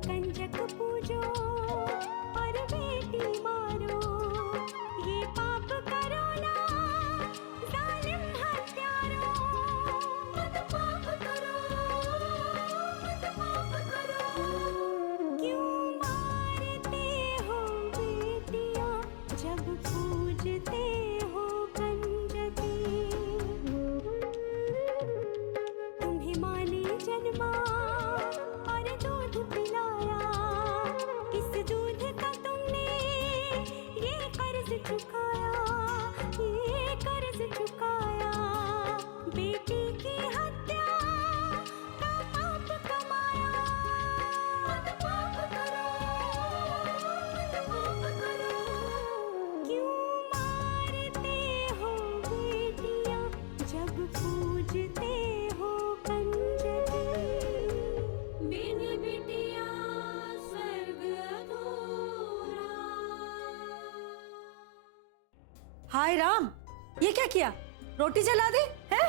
कंजक पूजो और बेटी मारो, ये पाप करो ना जालिम हत्यारो। मत पाप करो, मत पाप करो। क्यों मारते हो बेटियां जब पूजते हो कंजकी। तुम्हें माँ ने जन्मा और दूध पिलाया, इस दूध का तुमने ये कर्ज चुकाया, ये कर्ज चुकाया। बेटी की हत्या का पाप कमाया। मत पाप करो, मत पाप करो। क्यों मारते हो बेटियां जब पूजते हो कंजकी। बिन बिटिया स्वर्ग अधूरा। हाय राम, ये क्या किया? रोटी जला दी है?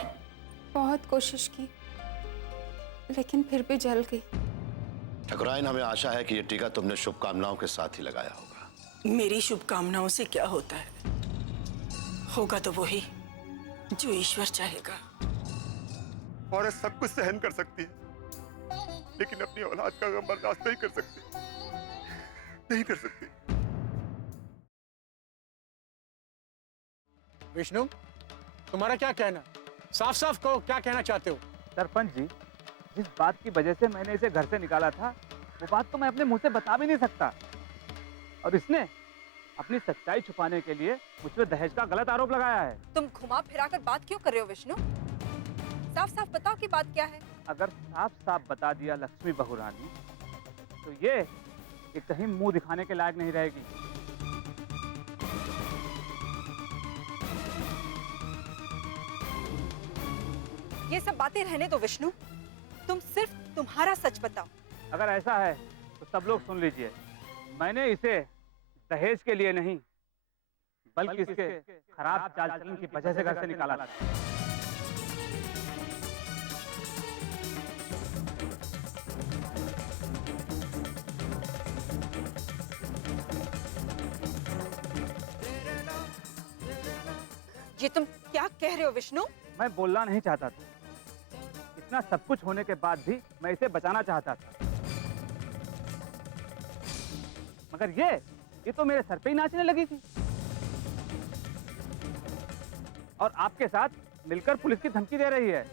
बहुत कोशिश की लेकिन फिर भी जल गई। ठकुराइन, हमें आशा है कि ये टीका तुमने शुभकामनाओं के साथ ही लगाया होगा। मेरी शुभकामनाओं से क्या होता है? होगा तो वही जो ईश्वर चाहेगा। औरत सब कुछ सहन कर सकती है, लेकिन अपनी औलाद का गम बर्दाश्त नहीं कर सकती, नहीं कर सकती। विष्णु, तुम्हारा क्या कहना? साफ साफ कहो, क्या कहना चाहते हो? सरपंच जी, जिस बात की वजह से मैंने इसे घर से निकाला था, वो बात तो मैं अपने मुंह से बता भी नहीं सकता। और इसने अपनी सच्चाई छुपाने के लिए मुझ पे दहेज का गलत आरोप लगाया है। तुम घुमा फिरा कर बात क्यों कर रहे हो विष्णु? साफ साफ बताओ कि बात क्या है। अगर साफ साफ बता दिया लक्ष्मी बहू रानी, तो ये कहीं मुंह दिखाने के लायक नहीं रहेगी। ये सब बातें रहने दो विष्णु, तुम सिर्फ तुम्हारा सच बताओ। अगर ऐसा है तो सब लोग सुन लीजिए, मैंने इसे दहेज के लिए नहीं बल्कि इसके खराब चाल चलन की वजह से घर से निकाला था। ये तुम क्या कह रहे हो विष्णु? मैं बोलना नहीं चाहता था, इतना सब कुछ होने के बाद भी मैं इसे बचाना चाहता था, मगर ये तो मेरे सर पे ही नाचने लगी थी और आपके साथ मिलकर पुलिस की धमकी दे रही है।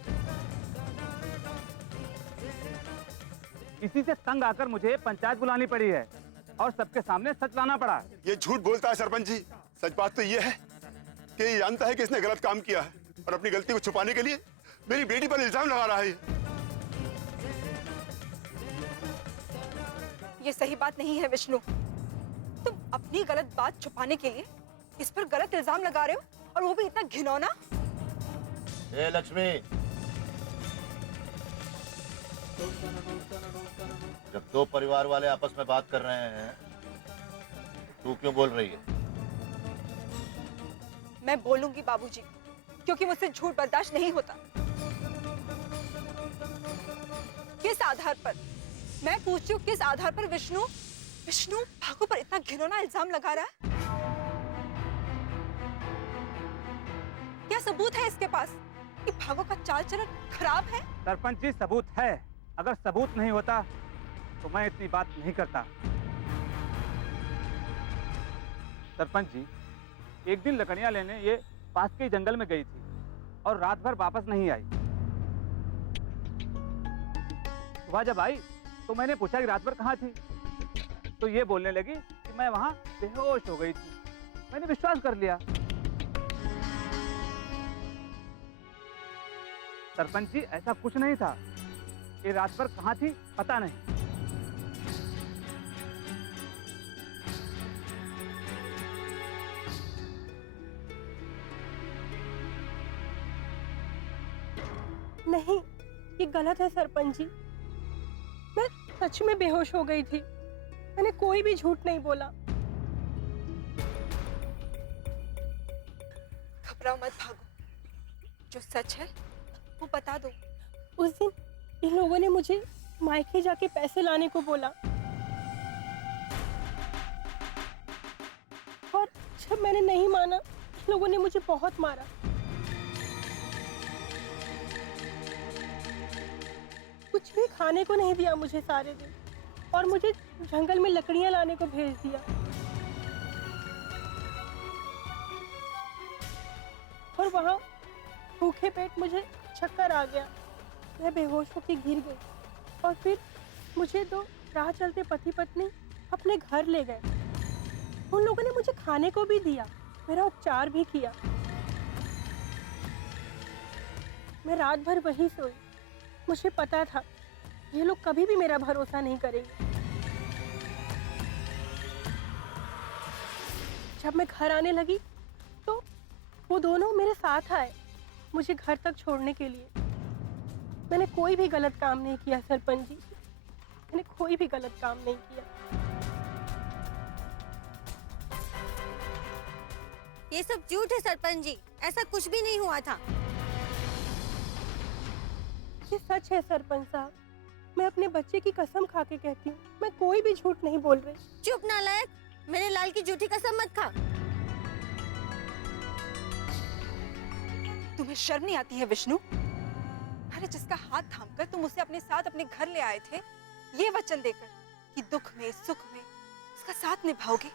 इसी से तंग आकर मुझे पंचायत बुलानी पड़ी है और सबके सामने सच लाना पड़ा। ये झूठ बोलता है सरपंच जी। सच बात तो ये है कि ये जानता है कि इसने गलत काम किया है और अपनी गलती को छुपाने के लिए मेरी बेटी पर इल्जाम लगा रहा है। ये सही बात नहीं है विष्णु, तुम अपनी गलत बात छुपाने के लिए इस पर गलत इल्जाम लगा रहे हो और वो भी इतना घिनौना। ए लक्ष्मी, जब दो परिवार वाले आपस में बात कर रहे हैं, तू क्यों बोल रही है? मैं बोलूंगी बाबूजी, क्योंकि मुझसे झूठ बर्दाश्त नहीं होता। किस आधार पर, मैं पूछती हूँ, किस आधार पर विष्णु भागो पर इतना घिनौना इल्जाम लगा रहा है? क्या सबूत है इसके पास कि भागो का चाल चलन खराब है? सरपंच जी, सबूत है। अगर सबूत नहीं होता तो मैं इतनी बात नहीं करता। सरपंच जी, एक दिन लकड़ियां लेने ये पास के जंगल में गई थी और रात भर वापस नहीं आई। सुबह जब आई तो मैंने पूछा कि रात भर कहाँ थी, तो ये बोलने लगी कि मैं वहां बेहोश हो गई थी। मैंने विश्वास कर लिया। सरपंच जी, ऐसा कुछ नहीं था। ये रात भर कहाँ थी पता नहीं। नहीं, ये गलत है सरपंच जी। मैं सच में बेहोश हो गई थी, मैंने कोई भी झूठ नहीं बोला। घबराओ मत भागो, जो सच है वो बता दो। उस दिन इन लोगों ने मुझे मायके जाके पैसे लाने को बोला, जब मैंने नहीं माना, लोगों ने मुझे बहुत मारा। कुछ भी खाने को नहीं दिया मुझे सारे दिन, और मुझे जंगल में लकड़ियां लाने को भेज दिया। और वहां भूखे पेट मुझे चक्कर आ गया, मैं बेहोश होकर गिर गई। और फिर मुझे दो राह चलते पति पत्नी अपने घर ले गए। उन लोगों ने मुझे खाने को भी दिया, मेरा उपचार भी किया। मैं रात भर वहीं सोई। मुझे पता था ये लोग कभी भी मेरा भरोसा नहीं करेंगे। जब मैं घर आने लगी तो वो दोनों मेरे साथ आए मुझे घर तक छोड़ने के लिए। मैंने कोई भी गलत काम नहीं किया सरपंच जी, मैंने कोई भी गलत काम नहीं किया। ये सब झूठ है सरपंच जी, ऐसा कुछ भी नहीं हुआ था। ये सच है सरपंच साहब, मैं अपने बच्चे की कसम खा के कहती हूँ, मैं कोई भी झूठ नहीं बोल रही। चुप नालायक, मेरे लाल की झूठी कसम मत खा। तुम्हें शर्म नहीं आती है विष्णु? अरे जिसका हाथ थामकर तुम उसे अपने साथ अपने घर ले आए थे, ये वचन देकर कि दुख में सुख में उसका साथ निभाओगे,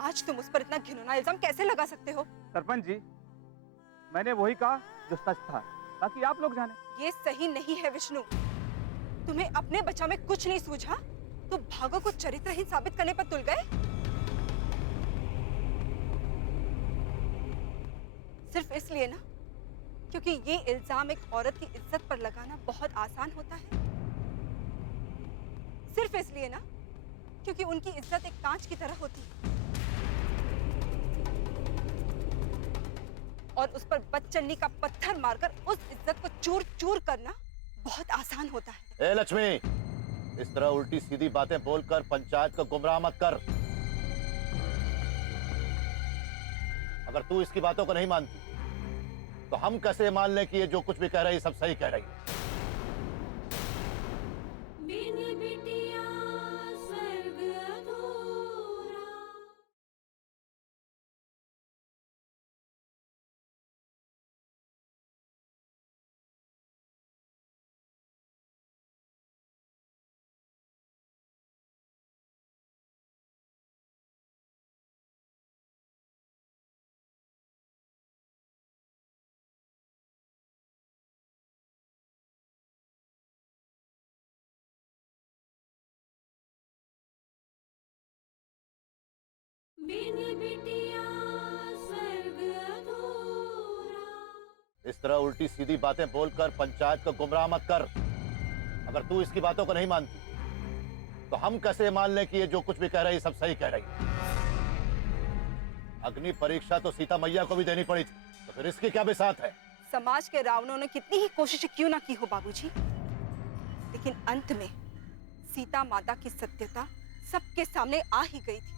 आज तुम उस पर इतना घिनौना इल्जाम कैसे लगा सकते हो? सरपंच जी, मैंने वही कहा जो सच था, ताकि आप लोग जाने। ये सही नहीं है विष्णु। तुम्हें अपने बचाव में कुछ नहीं सूझा तो भागो को चरित्रहीन साबित करने पर तुल गए। सिर्फ इसलिए ना क्योंकि ये इल्जाम एक औरत की इज्जत पर लगाना बहुत आसान होता है। सिर्फ इसलिए ना क्योंकि उनकी इज्जत एक कांच की तरह होती है और उस पर बदचलनी का पत्थर मारकर उस इज्जत को चूर चूर करना बहुत आसान होता है। ए लक्ष्मी, इस तरह उल्टी सीधी बातें बोलकर पंचायत को गुमराह मत कर। अगर तू इसकी बातों को नहीं मानती तो हम कैसे मान लें कि ये जो कुछ भी कह रही है सब सही कह रही है? इस तरह उल्टी सीधी बातें बोलकर पंचायत को गुमराह मत कर। अगर तू इसकी बातों को नहीं मानती तो हम कैसे मान लें कि ये जो कुछ भी कह रही है सब सही कह रही है? अग्नि परीक्षा तो सीता मैया को भी देनी पड़ी थी, तो फिर इसकी क्या बिसात है? समाज के रावणों ने कितनी ही कोशिश क्यों ना की हो बाबूजी, लेकिन अंत में सीता माता की सत्यता सबके सामने आ ही गई थी।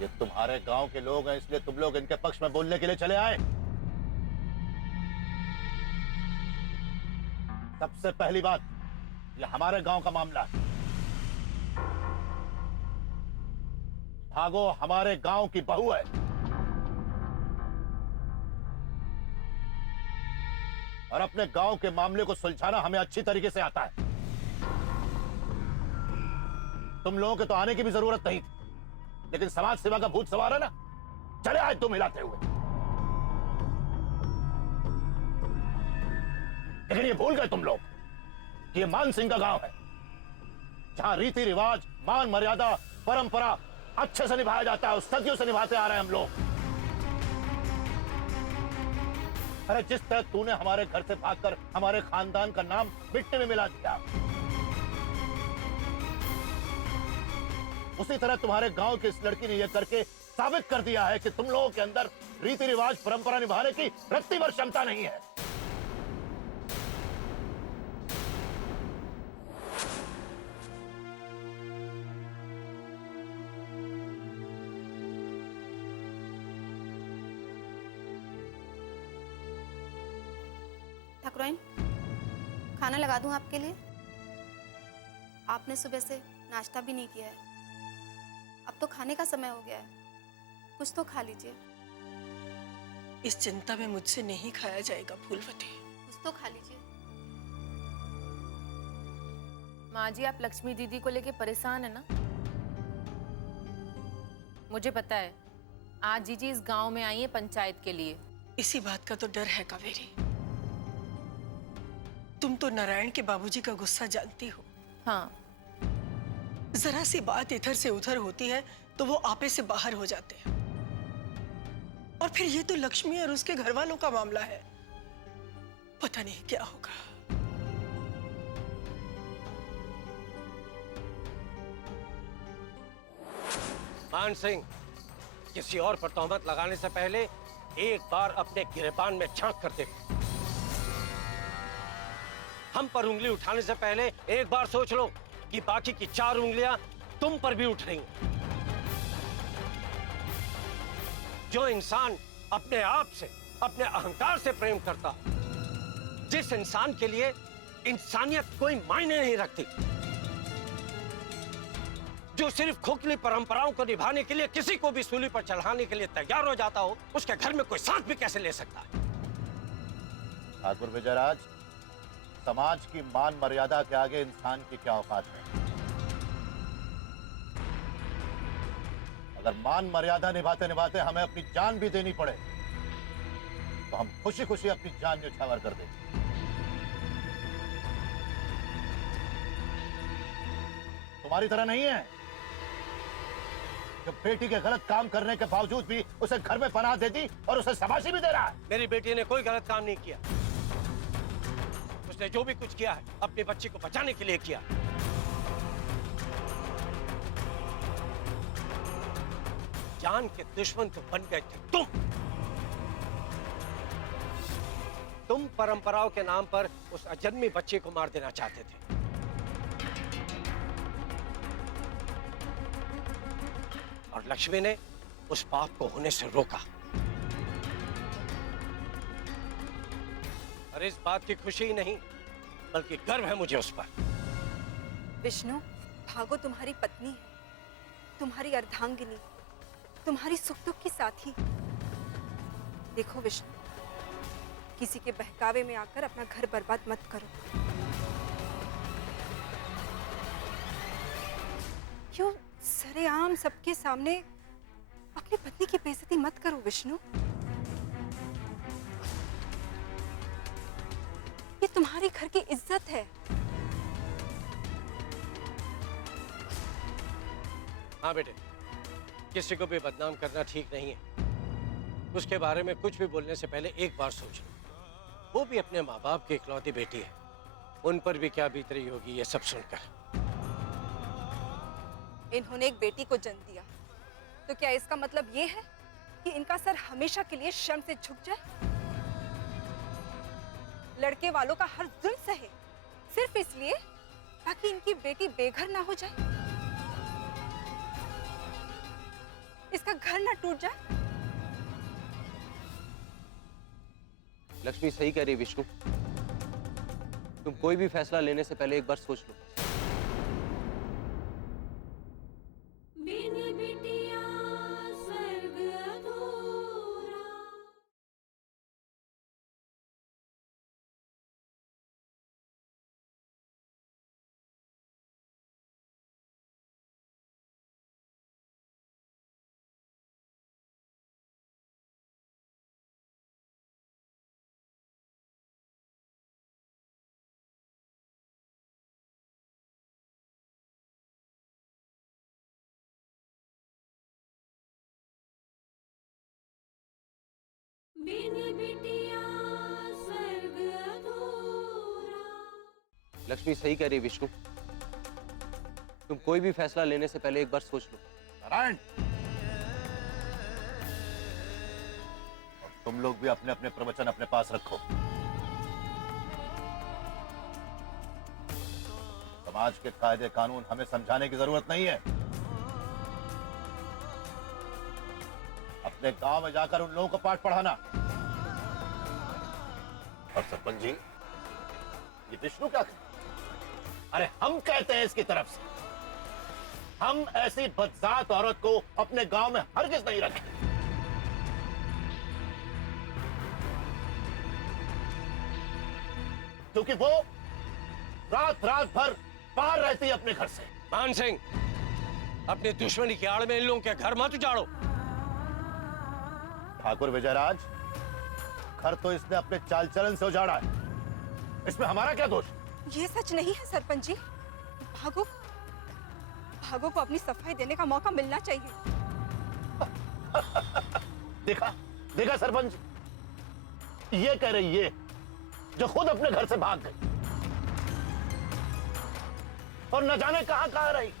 ये तुम्हारे गांव के लोग हैं, इसलिए तुम लोग इनके पक्ष में बोलने के लिए चले आए। सबसे पहली बात, ये हमारे गांव का मामला है। भागो हमारे गांव की बहू है। और अपने गांव के मामले को सुलझाना हमें अच्छी तरीके से आता है। तुम लोगों के तो आने की भी जरूरत नहीं थी, लेकिन समाज सेवा का भूत सवार है ना, चले आज तुम हिलाते हुए। लेकिन ये भूल गए तुम लोग कि ये मान सिंह का गांव है, जहां रीति रिवाज, मान मर्यादा, परंपरा अच्छे से निभाया जाता है। सदियों से निभाते आ रहे हैं हम लोग। अरे जिस तरह तूने हमारे घर से भागकर हमारे खानदान का नाम मिट्टी में मिला दिया, उसी तरह तुम्हारे गांव की इस लड़की ने यह करके साबित कर दिया है कि तुम लोगों के अंदर रीति रिवाज, परंपरा निभाने की रत्ती भर क्षमता नहीं है। ठाकुराइन, खाना लगा दूं आपके लिए? आपने सुबह से नाश्ता भी नहीं किया है। अब तो खाने का समय हो गया है, कुछ तो खा लीजिए। इस चिंता में मुझसे नहीं खाया जाएगा फूलवती। कुछ तो खा लीजिए। माँ जी, आप लक्ष्मी दीदी को लेके परेशान है ना? मुझे पता है, आज जीजी इस गांव में आई है पंचायत के लिए। इसी बात का तो डर है कावेरी। तुम तो नारायण के बाबूजी का गुस्सा जानती हो। हाँ, जरा सी बात इधर से उधर होती है तो वो आपे से बाहर हो जाते हैं। और फिर ये तो लक्ष्मी और उसके घर वालों का मामला है, पता नहीं क्या होगा। मान सिंह, किसी और पर तोहमत लगाने से पहले एक बार अपने गिरेबान में झांक कर देखो। हम पर उंगली उठाने से पहले एक बार सोच लो कि बाकी की 4 उंगलियां तुम पर भी उठ रही हैं। जो इंसान अपने आप से, अपने अहंकार से प्रेम करता, जिस इंसान के लिए इंसानियत कोई मायने नहीं रखती, जो सिर्फ खोखली परंपराओं को निभाने के लिए किसी को भी सूली पर चढ़ाने के लिए तैयार हो जाता हो, उसके घर में कोई साथ भी कैसे ले सकता है? ठाकुर विजयराज, समाज की मान मर्यादा के आगे इंसान की क्या औकात है? अगर मान मर्यादा निभाते निभाते हमें अपनी जान भी देनी पड़े तो हम खुशी खुशी अपनी जान न्यौछावर कर देंगे। तुम्हारी तरह नहीं है जो बेटी के गलत काम करने के बावजूद भी उसे घर में पनाह देती और उसे शाबाशी भी दे रहा है। मेरी बेटी ने कोई गलत काम नहीं किया। उसने जो भी कुछ किया है अपने बच्चे को बचाने के लिए किया। जान के दुश्मन तो बन गए थे तुम परंपराओं के नाम पर उस अजन्मी बच्चे को मार देना चाहते थे। और लक्ष्मी ने उस पाप को होने से रोका। और इस बात की खुशी ही नहीं बल्कि गर्व है मुझे उस पर। विष्णु, भागो तुम्हारी पत्नी है, तुम्हारी अर्धांगिनी, तुम्हारी सुख दुख की साथी। देखो विष्णु, किसी के बहकावे में आकर अपना घर बर्बाद मत करो। क्यों सरेआम सबके सामने अपनी पत्नी की बेइज्जती मत करो विष्णु। ये तुम्हारी घर की इज्जत है। हाँ बेटे, किसी को भी बदनाम करना ठीक नहीं है। उसके बारे में कुछ भी बोलने से पहले एक बार सोच लो। वो भी अपने माँ बाप की इकलौती बेटी है, उन पर भी क्या बीत रही होगी ये सब सुनकर। इन्होंने एक बेटी को जन्म दिया, तो क्या इसका मतलब ये है कि इनका सर हमेशा के लिए शर्म से झुक जाए? लड़के वालों का हर जुल्म सहे सिर्फ इसलिए ताकि इनकी बेटी बेघर ना हो जाए, इसका घर ना टूट जाए। लक्ष्मी सही कह रही विष्णु, तुम कोई भी फैसला लेने से पहले एक बार सोच लो। लक्ष्मी सही कह रही विष्णु, तुम कोई भी फैसला लेने से पहले एक बार सोच लो। नारायण, और तुम लोग भी अपने अपने प्रवचन अपने पास रखो। समाज के कायदे कानून हमें समझाने की जरूरत नहीं है। अपने गांव में जाकर उन लोगों को पाठ पढ़ाना। और सरपंच जी, ये विष्णु क्या कर? अरे हम कहते हैं इसकी तरफ से, हम ऐसी बदजात औरत को अपने गांव में हरगिज नहीं रखें। क्योंकि वो रात रात भर बाहर रहती है अपने घर से। मान सिंह, अपनी दुश्मनी की आड़ में इन लोगों के घर मत उजाड़ो। ठाकुर विजयराज, घर तो इसने अपने चाल चलन से उजाड़ा है, इसमें हमारा क्या दोष? ये सच नहीं है सरपंच जी। भागो भागो को अपनी सफाई देने का मौका मिलना चाहिए। देखा देखा सरपंच, ये कह रही है जो खुद अपने घर से भाग गई और न जाने कहां कहां रही।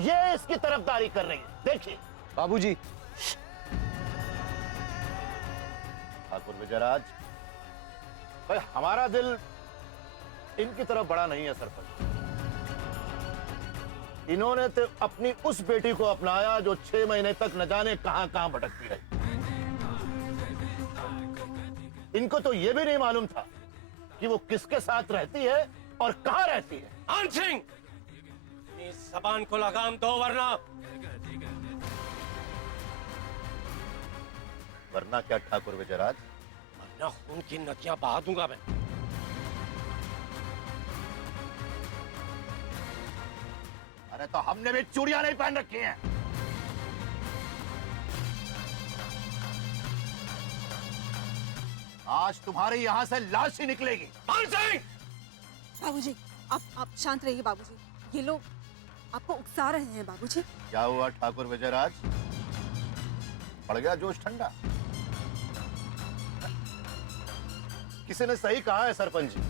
ये इसकी तरफदारी कर रही है, देखिए। बाबूजी, ठाकुर विजयराज, भाई हमारा दिल इनकी तरफ बड़ा नहीं है सरपंच। इन्होंने तो अपनी उस बेटी को अपनाया जो 6 महीने तक न जाने कहां कहां भटकती रही। इनको तो यह भी नहीं मालूम था कि वो किसके साथ रहती है और कहां रहती है। मान सिंह, अपनी जबान को लगाम दो, वरना क्या ठाकुर विजयराज? वरना खून की नदियां बहा दूंगा मैं। अरे तो हमने भी चूड़ियां नहीं पहन रखी हैं। आज तुम्हारी यहां से लाश ही निकलेगी। मान सिंह! बाबूजी, आप शांत रहिए बाबूजी। ये लोग आपको उकसा रहे हैं बाबूजी। क्या हुआ ठाकुर विजयराज? पड़ गया जोश ठंडा? किसी ने सही कहा है सरपंच जी,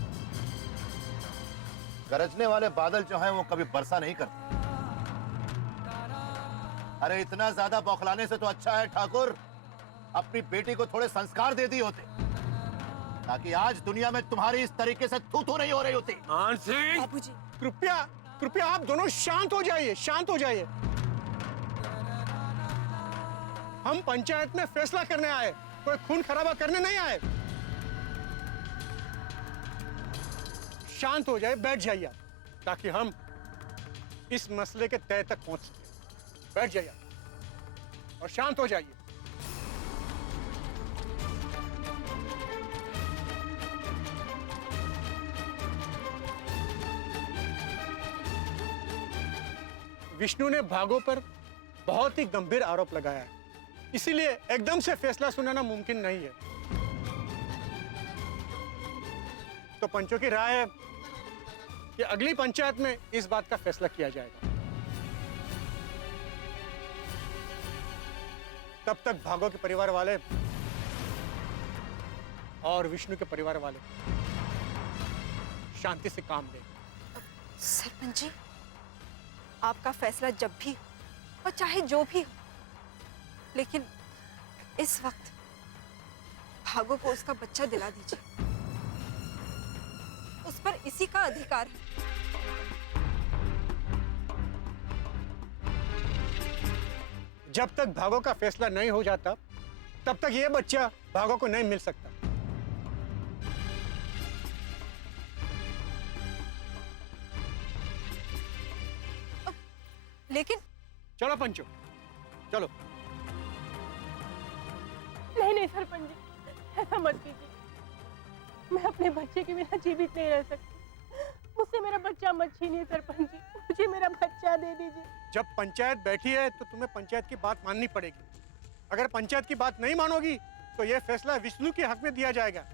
गरजने वाले बादल जो हैं वो कभी वर्षा नहीं करते। अरे इतना ज्यादा बौखलाने से तो अच्छा है ठाकुर अपनी बेटी को थोड़े संस्कार दे दिए होते, ताकि आज दुनिया में तुम्हारी इस तरीके से थू-थू नहीं हो रही होती। मान सिंह! बाबूजी, कृपया कृपया आप दोनों शांत हो जाइए, शांत हो जाइए। हम पंचायत में फैसला करने आए, कोई खून खराबा करने नहीं आए। शांत हो जाए, बैठ जाइए आप, ताकि हम इस मसले के तह तक पहुंच सके। बैठ जाइए आप और शांत हो जाइए। विष्णु ने भागो पर बहुत ही गंभीर आरोप लगाया है, इसीलिए एकदम से फैसला सुनाना मुमकिन नहीं है। तो पंचों की राय है कि अगली पंचायत में इस बात का फैसला किया जाएगा। तब तक भागो के परिवार वाले और विष्णु के परिवार वाले शांति से काम लें। सरपंच जी, आपका फैसला जब भी हो और चाहे जो भी हो, लेकिन इस वक्त भागो को उसका बच्चा दिला दीजिए। उस पर इसी का अधिकार है। जब तक भागो का फैसला नहीं हो जाता, तब तक यह बच्चा भागो को नहीं मिल सकता। लेकिन चलो पंचो, चलो। नहीं सरपंच जी, ऐसा मत कीजिए। मैं अपने बच्चे के बिना जीवित नहीं रह सकती। मुझसे मेरा बच्चा मत छीनिए सरपंच जी, मुझे मेरा बच्चा दे दीजिए। जब पंचायत बैठी है तो तुम्हें पंचायत की बात माननी पड़ेगी। अगर पंचायत की बात नहीं मानोगी तो यह फैसला विष्णु के हक में दिया जाएगा।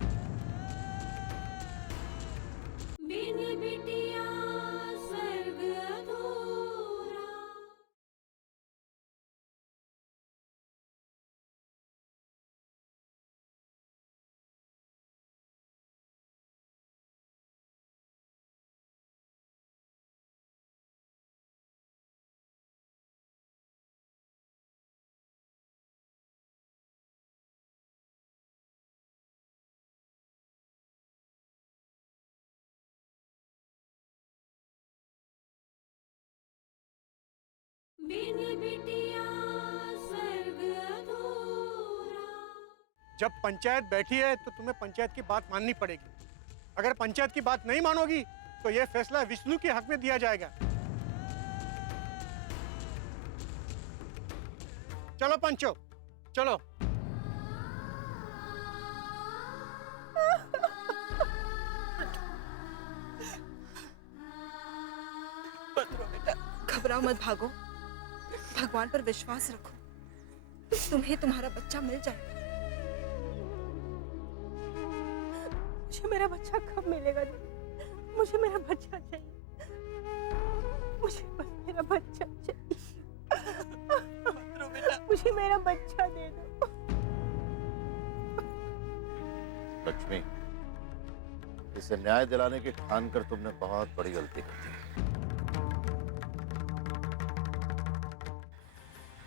जब पंचायत बैठी है तो तुम्हें पंचायत की बात माननी पड़ेगी। अगर पंचायत की बात नहीं मानोगी तो यह फैसला विष्णु के हक में दिया जाएगा। चलो पंचो, चलो। घबराओ मत भागो, भगवान पर विश्वास रखो, तुम्हें तुम्हारा बच्चा मिल जाएगा। मुझे मेरा बच्चा कब मिलेगा दीदी? मुझे मेरा बच्चा चाहिए, मुझे बस मेरा बच्चा चाहिए। मुझे मेरा बच्चा दे दो। लक्ष्मी, इसे न्याय दिलाने की ठान कर तुमने बहुत बड़ी गलती कर दी।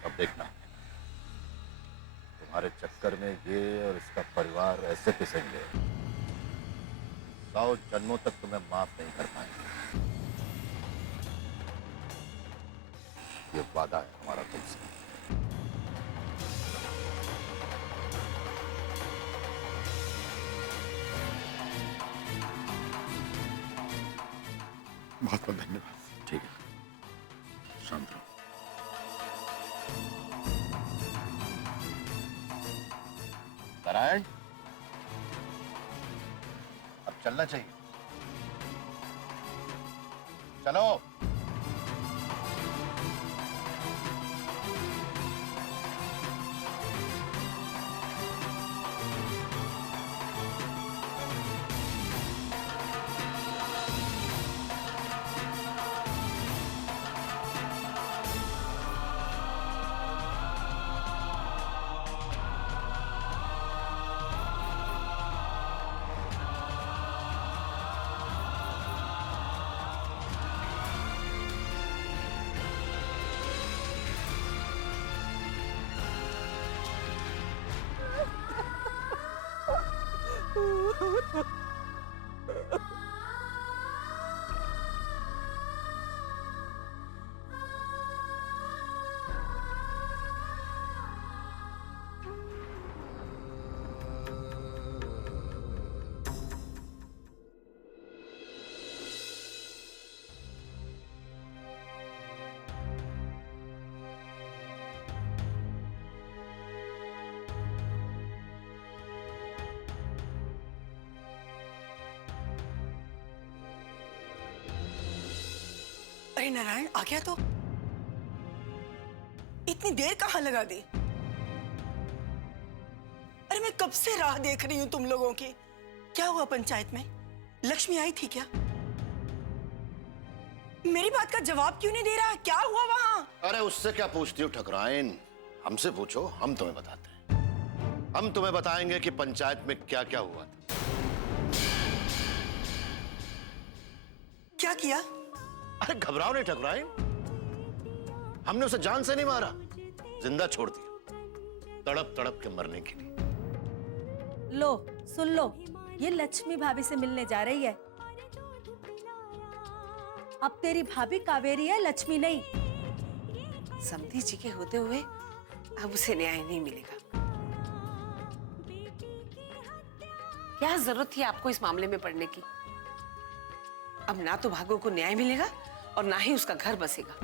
अब देखना, तुम्हारे चक्कर में ये और इसका परिवार ऐसे पिसेंगे, 100 जन्मों तक तुम्हें माफ नहीं कर पाएंगे। ये वादा है हमारा तुमसे। बहुत बहुत धन्यवाद। ठीक है, शांत रहो। नारायण, अब चलना चाहिए। चलो। अरे नारायण, आ गया तो? इतनी देर कहाँ लगा दी? अरे मैं कब से राह देख रही हूँ तुम लोगों की। क्या हुआ पंचायत में? लक्ष्मी आई थी क्या? मेरी बात का जवाब क्यों नहीं दे रहा? क्या हुआ वहां? अरे उससे क्या पूछती हो ठकुराइन, हमसे पूछो, हम तुम्हें बताते हैं। हम तुम्हें बताएंगे कि पंचायत में क्या क्या हुआ था। क्या किया? अरे घबराओ नहीं ठकुराइन, हमने उसे जान से नहीं मारा, जिंदा छोड़ दिया, तड़प तड़प के मरने के लिए। लो सुन लो, ये लक्ष्मी भाभी से मिलने जा रही है। अब तेरी भाभी कावेरी है, लक्ष्मी नहीं। समधी जी के होते हुए अब उसे न्याय नहीं मिलेगा। क्या जरूरत थी आपको इस मामले में पड़ने की? अब ना तो भागो को न्याय मिलेगा और ना ही उसका घर बसेगा।